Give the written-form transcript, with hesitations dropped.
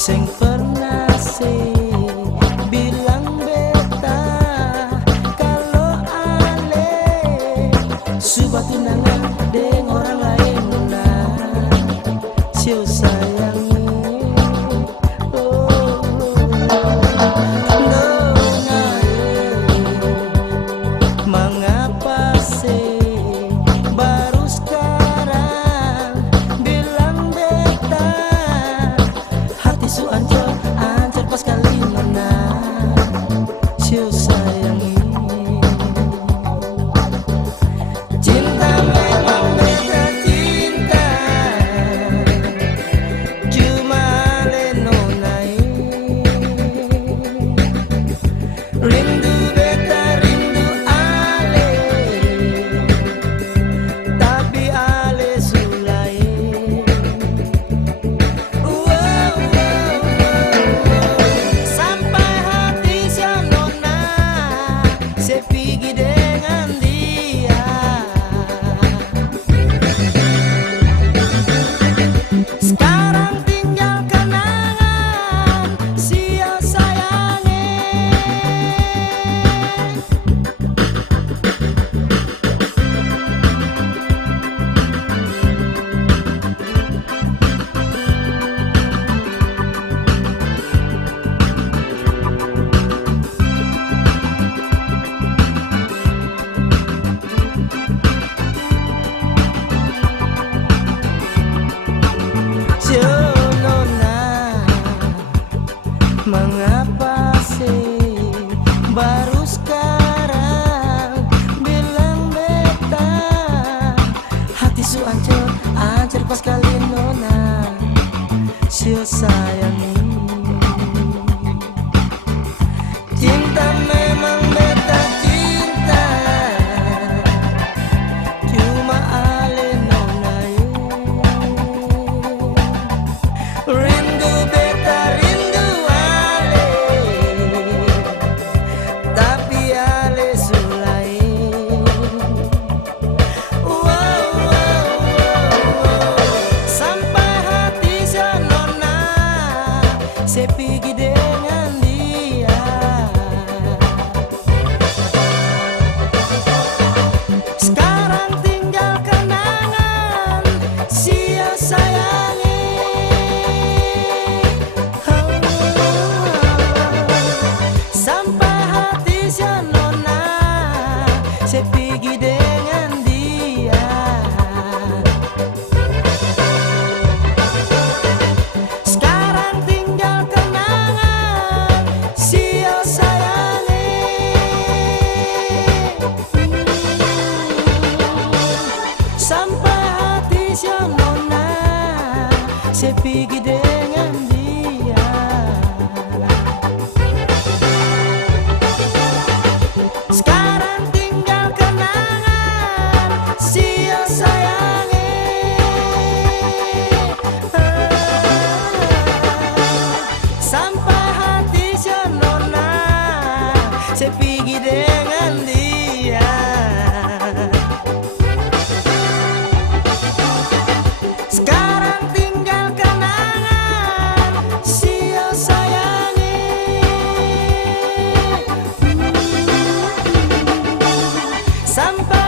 Sing pernah bilang beta kalau ale sudah tunangan dengan orang lain nah siu sayangi oh nona mengapa sih baru sekarang bilang beta su ancur pas kali mana siu sayangi cinta memang beda cinta cuma lenonai rindu beta rindu ale tapi ale sulai pergi dengan dia. Sekarang tinggal kenangan sia sayangi. Mengapa sih baru sekarang bilang beta hati su ancur pas kali nona siu sayangi cinta memang beta cinta cuma ale nona rindu beta rindu saya pergi dengan dia. Sekarang tinggal kenangan sia sayangi. Sampai hati sia nona saya pergi dengan dia. Sampai hati si nona saya pergi dengan dia. Sekarang tinggal kenangan sia sayangi. Sampai hati si nona saya pergi dengan dia. Sekarang tinggal kenangan sia sayangi. Sampai